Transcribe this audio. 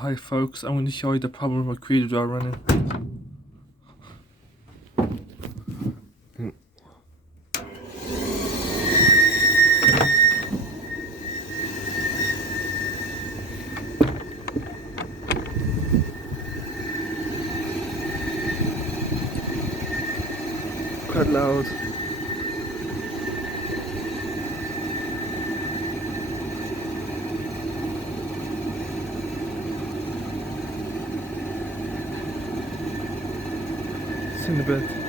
Hi folks, I'm going to show you the problem my creatives are running. Quite loud. See you in a bit.